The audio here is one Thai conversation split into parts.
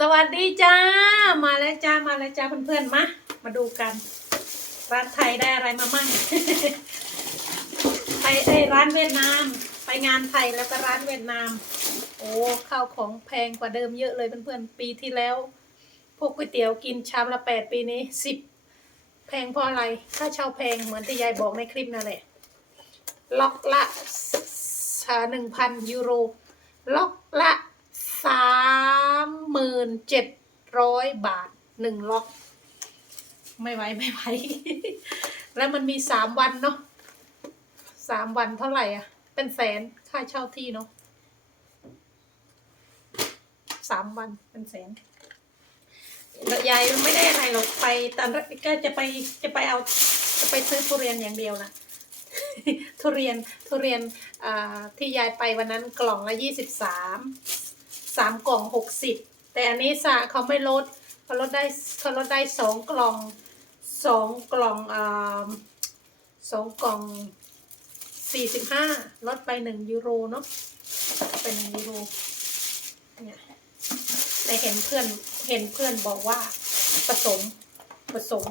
สวัสดีจ้า มาแล้วจ้า มาแล้วจ้าเพื่อนๆ มา มาดูกัน ร้านไทยได้อะไรมามั่งไปเอ้ร้านเวียดนาม ไปงานไทยแล้วก็ร้านเวียดนาม โอ้ข้าวของแพงกว่าเดิมเยอะเลยเพื่อนๆ ปีที่แล้ว พวกก๋วยเตี๋ยวกินชามละแปดปีนี้สิบแพงเพราะอะไรค่าเช่าแพงเหมือนที่ยายบอกในคลิปนั่นแหละ ล็อกละหนึ่งพันยูโร ล็อกละ สามหมื่นเจ็ดร้อยบาทหนึ่งล็อก ไม่ไหวไม่ไหว แล้วมันมีสามวันเนาะสามวันเท่าไหร่อะ เป็นแสนค่าเช่าที่เนาะสามวันเป็นแสนแล้วยายไม่ได้อะไรหรอกไปตอนแรกก็จะไปจะไปเอาจะไปซื้อทุเรียนอย่างเดียวนะทุเรียนทุเรียนอ่าที่ยายไปวันนั้นกล่องละยี่สิบสาม สามกล่องหกสิบแต่อันนี้สะเขาไม่ลดเขาลดได้เขาลดได้สองกล่องสองกล่องอ่าสองกล่องสี่สิบห้าลดไปหนึ่งยูโรเนาะเป็นหนึ่งยูโรเนี่ยแต่เห็นเพื่อนเห็นเพื่อนบอกว่าผสมผสม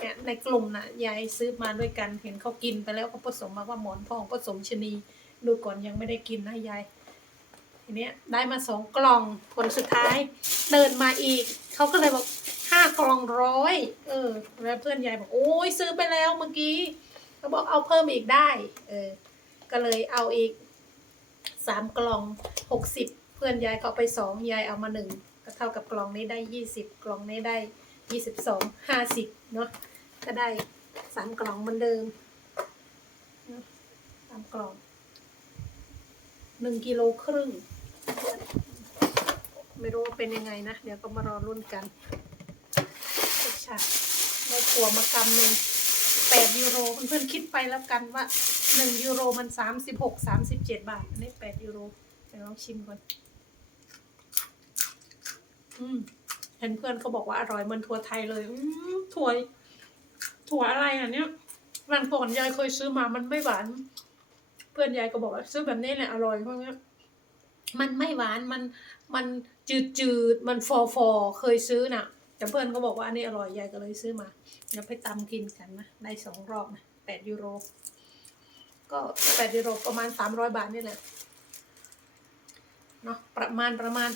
เนี่ยในกลุ่มน่ะยายซื้อมาด้วยกันเห็นเขากินไปแล้วเขาผสมมาว่าหมอนทองผสมชนีดูก่อนยังไม่ได้กินนะยาย ทีเนี้ยได้มาสองกล่องผลสุดท้าย เดินมาอีก เขาก็เลยบอกห้ากล่องร้อยเออ แล้วเพื่อนยายบอกโอ้ยซื้อไปแล้วเมื่อกี้เขาบอกเอาเพิ่มอีกได้ เออ ก็เลยเอาอีกสามกล่องหกสิบเพื่อนยายเขาไปสองยายเอามาหนึ่งก็เท่ากับกล่องนี้ได้ยี่สิบกล่องนี้ได้ยี่สิบสองห้าสิบเนาะก็ได้สามกล่องเหมือนเดิมสามกล่องหนึ่งกิโลครึ่ง ไม่รู้ว่าเป็นยังไงนะ เดี๋ยวก็มารอรุ่นกันรสชาติได้ตัวมากำหนึ่งแปดยูโรเพื่อนๆคิดไปแล้วกันว่าหนึ่งยูโรมันสามสิบหกสามสิบเจ็ดบาท อันนี้แปดยูโรเดี๋ยวลองชิมก่อนอืมเห็นเพื่อนเขาบอกว่าอร่อยเหมือนถั่วไทยเลย อืมถั่วถั่วอะไรอะเนี้ยวันก่อนยายเคยซื้อมามันไม่หวาน เพื่อนยายก็บอกว่าซื้อแบบนี้แหละอร่อยเพราะงั้น มันไม่หวานมันมันจืดจืดมันฟอฟอเคยซื้อน่ะแต่เพื่อนก็บอกว่าอันนี้อร่อยยายก็เลยซื้อมาเดี๋ยวไปตำกินกันนะได้สองรอบนะแปดยูโร ก็แปดยูโรประมาณสามร้อยบาทนี่แหละเนาะประมาณประมาณ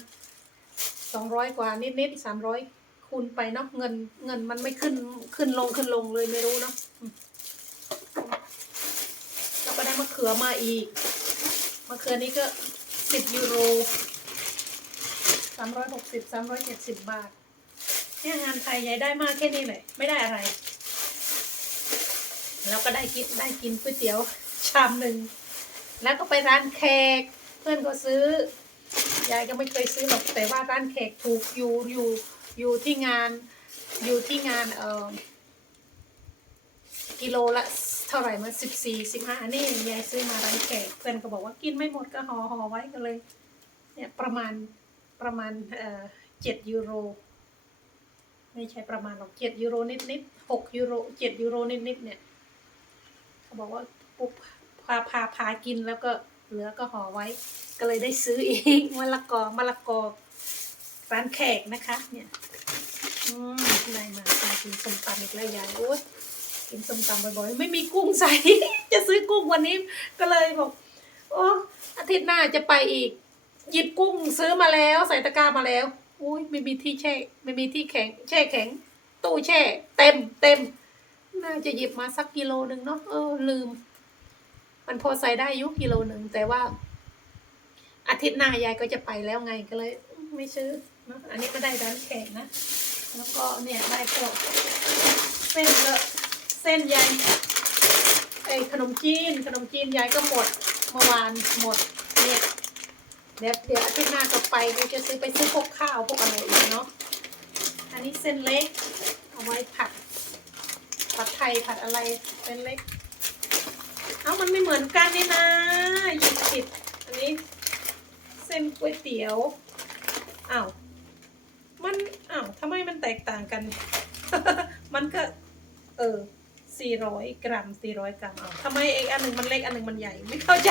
สองร้อยกว่านิดๆสามร้อยคูณไปเนาะเงินเงินมันไม่ขึ้นขึ้นลงขึ้นลงเลยไม่รู้เนาะแล้วก็ได้มะเขือมาอีกมะเขือนี้ก็ สิบยูโรสามร้อยหกสิบสามร้อยเจ็ดสิบบาทเนี่ยงานไทยยายได้มากแค่นี้เลยไม่ได้อะไร แล้วก็ได้กินได้กินก๋วยเตี๋ยวชามหนึ่ง แล้วก็ไปร้านแขก เพื่อนก็ซื้อยายก็ไม่เคยซื้อหรอกแต่ว่าร้านแขกถูกอยู่อยู่อยู่ที่งานอยู่ที่งานเอ่อกิโลละ ท่าไหร่มาสิบสี่สิบห้านี่ยายซื้อมาร้านแขกเพื่อนก็บอกว่ากินไม่หมดก็ห่อห่อไว้ก็เลยเนี่ยประมาณประมาณเอ่อเจ็ดยูโรไม่ใช่ประมาณหรอกเจ็ดยูโรนิดนิดหกยูโรเจ็ดยูโรนิดนิดเนี่ยเขาบอกว่าปุ๊บพาพาพากินแล้วก็เหลือก็ห่อไว้ ก็เลยได้ซื้ออีกมะละกอมะละกอร้านแขกนะคะ เนี่ยอืมนายมามากินส้มตำอีกแล้วยายโอ๊ย กินส้มตำบ่อยๆ ไม่มีกุ้งใส่ จะซื้อกุ้งวันนี้ ก็เลยบอกโอ้อาทิตย์หน้าจะไปอีก หยิบกุ้งซื้อมาแล้วใส่ตะกร้ามาแล้วอุ้ยไม่มีที่แช่ ไม่มีที่แข็ง แช่แข็ง ตู้แช่ เต็มเต็มน่าจะหยิบมาสักกิโลหนึ่งเนาะเออลืม มันพอใส่ได้ยุกิโลหนึ่งแต่ว่า อาทิตย์หน้ายายก็จะไปแล้วไงก็เลย ไม่ซื้อเนะอันนี้ก็ได้ร้านแขกนะ แล้วก็เนี่ยได้พวกเส้นเลอะ เส้นยายไอ้ขนมจีน ขนมจีนยายก็หมดเมื่อวานหมดเนี่ยเดี๋ยวเดี๋ยวอาทิตย์หน้าก็ไปก็จะซื้อไปซื้อพวกข้าวพวกอะไรอีกเนาะอันนี้เส้นเล็ก เอาไว้ผัดผัดไทยผัดอะไรเป็นเล็ก เอ้ามันไม่เหมือนกันนี่นะหยิบผิดอันนี้เส้นก๋วยเตี๋ยวอ้าวมันอ้าวทำไมมันแตกต่างกัน มันก็ เออ สี่ร้อยกรัมสี่ร้อยกรัมอ้าทำไมเอกอันหนึ่งมันเล็กอันหนึ่งมันใหญ่ ไม่เข้าใจ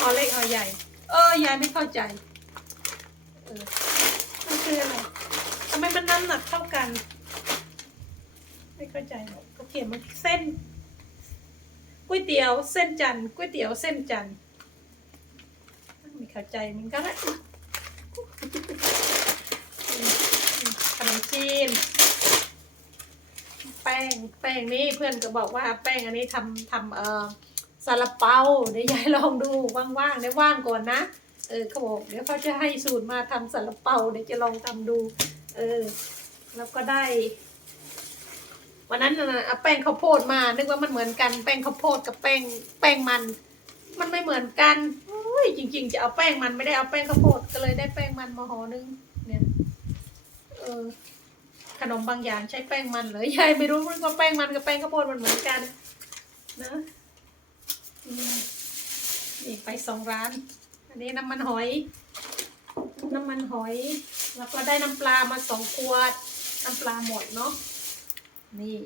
อ๋อเล็กอ๋อใหญ่ เออยายไม่เข้าใจเออมันคืออะไรทำไมมันน้ำหนักเท่ากัน ไม่เข้าใจหรอกเขาเขียนมาเส้นก๋วยเตี๋ยวเส้นจันก๋วยเตี๋ยวเส้นจันไม่เข้าใจมันก็ละขนมจีน ป้งแป้งนี้เพื่อนก็บอกว่าแป้งอันนี้ทำทำเอ่อซาลาเปาเดี๋ยวยายลองดูว่างๆได้ว่างก่อนนะเออเขาบอกเดี๋ยวเขาจะให้สูตรมาทำซาลาเปาเดี๋ยวจะลองทำดู เออ แล้วก็ได้ วันนั้นเอาแป้งข้าวโพดมา นึกว่ามันเหมือนกันแป้งข้าวโพดกับแป้งแป้งมัน มันไม่เหมือนกันอุ้ยจริง ๆ จะเอาแป้งมันไม่ได้เอาแป้งข้าวโพดก็เลยได้แป้งมันมาห่อนึงเนี่ย เออ ขนมบางอย่างใช้แป้งมันเหรอยายไม่รู้ว่าแป้งมันกับแป้งข้าวโพดมันเหมือนกันนะนี่ไปสองร้าน อันนี้น้ำมันหอย น้ำมันหอย แล้วก็ได้น้ำปลามาสองขวด น้ำปลาหมดเนาะนี่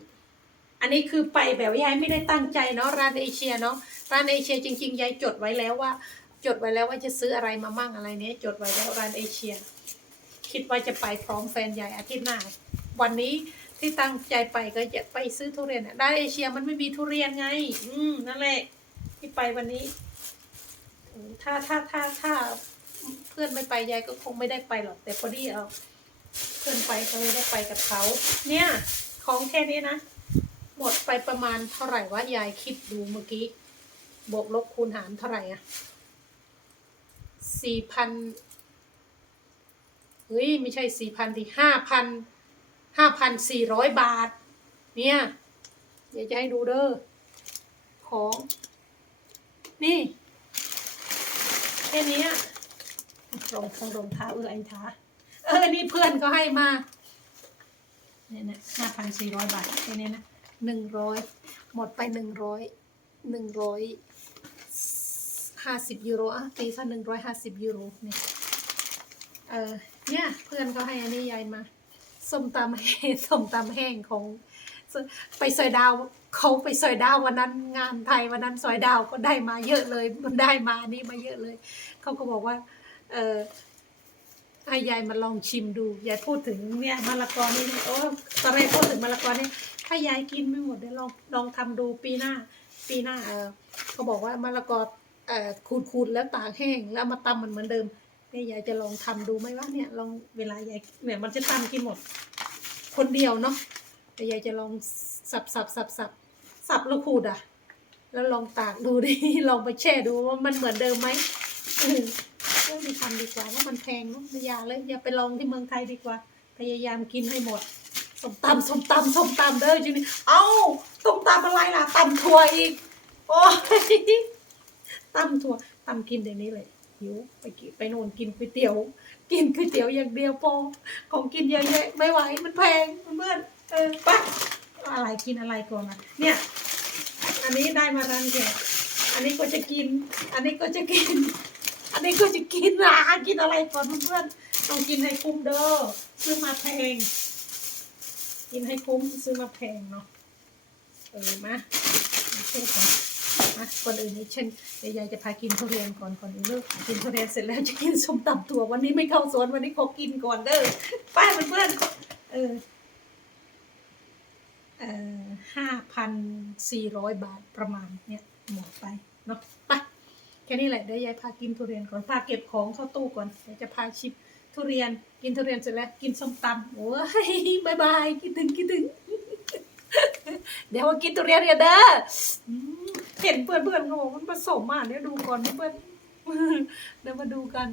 อันนี้คือไปแบบยายไม่ได้ตั้งใจเนาะร้านเอเชียเนาะร้านเอเชียจริงๆยายจดไว้แล้วว่า จดไว้แล้วว่าจะซื้ออะไรมามั่งอะไรเนี้ยจดไว้แล้วร้านเอเชีย คิดว่าจะไปพร้อมแฟนยายอาทิตย์หน้า วันนี้ที่ตั้งใจไปก็จะไปซื้อทุเรียนอะร้เอเชียมันไม่มีทุเรียนไง อืมนั่นแหละ ที่ไปวันนี้ ถ้าถ้าถ้าถ้าเพื่อนไม่ไปยายก็คงไม่ได้ไปหรอก แต่พอดีเอาเพื่อนไปก็เลยได้ไปกับเขา เนี่ย ของแค่นี้นะ หมดไปประมาณเท่าไหร่วะยายคิดดูเมื่อกี้ บวกลบคูณหารเท่าไหร่อะสี่พันเฮ้ย ไม่ใช่สี่พันที่ห้าพัน ห้าพันสี่ร้อยบาท เนี่ยเดี๋ยวจะให้ดูเด้อของ นี่ แค่เนี้ยรองทองรองเท้าเออไอ้ท้าเออนี่เพื่อนก็ให้มาเนี่ยนะห้าพันสี่ร้อยบาทแค่นี้นะหนึ่งร้อยหมดไปหนึ่งร้อยหนึ่งร้อยห้าสิบยูโรอะตีซะหนึ่งร้อยห้าสิบยูโรเนี่ยเออเนี่ยเพื่อนก็ให้อันนี้ยายมา ส้มตำแห้งส้มตำแห้งของ ไปซอยดาวเขาไปซอยดาววันนั้นงานไทยวันนั้นซอยดาวก็ได้มาเยอะเลย มันได้มานี่มาเยอะเลย เขาก็บอกว่า เออให้ยายมาลองชิมดูยายพูดถึงเนี่ยมะละกอนี่โอ้ตอนแรกพูดถึงมะละกอนี่ถ้ายายกินไม่หมดเดี๋ยวลองลองทำดูปีหน้า ปีหน้าเออเขาบอกว่ามะละกอเอ่อขูดๆแล้วตากแห้งแล้วมาตำมันเหมือนเดิม เนี่ยยายจะลองทำดูไหมว่าเนี่ยลองเวลายายเนี่ยมันจะตำกินหมด คนเดียวเนาะแต่ยายจะลองสับสับสับสับสับแล้วขูดอะ แล้วลองตากดูดิลองไปแช่ดูว่ามันเหมือนเดิมไหมเออเรื่องที่ทำดีกว่าว่ามันแพงเนอะอย่าเลยอย่าไปลองที่เมืองไทยดีกว่า พยายามกินให้หมดสมตำส้มตำส้มตำเด้อจีนี่เอ้าส้มตำอะไรล่ะตำถั่วอีก โอ้ยตำถั่วตำกินเดี๋ยวนี้เลย หิวไปกินไปน่นกินก๋วยเตี๋ยว กินก๋วยเตี๋ยวอย่างเดียวพอของกินเยอะแยะไม่ไหวมันแพงเพื่อนเออไปอะไรกินอะไรก่อนนะเนี่ย อันนี้ได้มารันแกอันนี้ก็จะกิน อันนี้ก็จะกิน อันนี้ก็จะกินนะกินอะไรก่อนเพื่อนต้องกินให้คุ้มเด้อซื้อมาแพง กินให้คุ้มซื้อมาแพงเนาะเออมาเช่ก่อน มาก่อนอื่นนี่เช่นยายจะพากินทุเรียนก่อนก่อนอื่นเลิกกินทุเรียนเสร็จแล้วจะกินส้มตำถั่ววันนี้ไม่เข้าสวนวันนี้ขอกินก่อนเด้อไปเพื่อนเออเอ่อห้าพันสี่ร้อยบาทประมาณเนี่ยหมดไปเนาะไปแค่นี้แหละเดี๋ยวยายพากินทุเรียนก่อนพาเก็บของเข้าตู้ก่อนเดี๋ยวจะพาชิมทุเรียนกินทุเรียนเสร็จแล้วกินส้มตำโอ้ยบายบายคิดถึงคิดถึง เดี๋ยวมากินทุเรียนกันเด้อเห็นเพื่อนเพื่อนโง่มันผสมอะเดี๋ยวดูก่อนเพื่อนเดี๋ยวมาดูกัน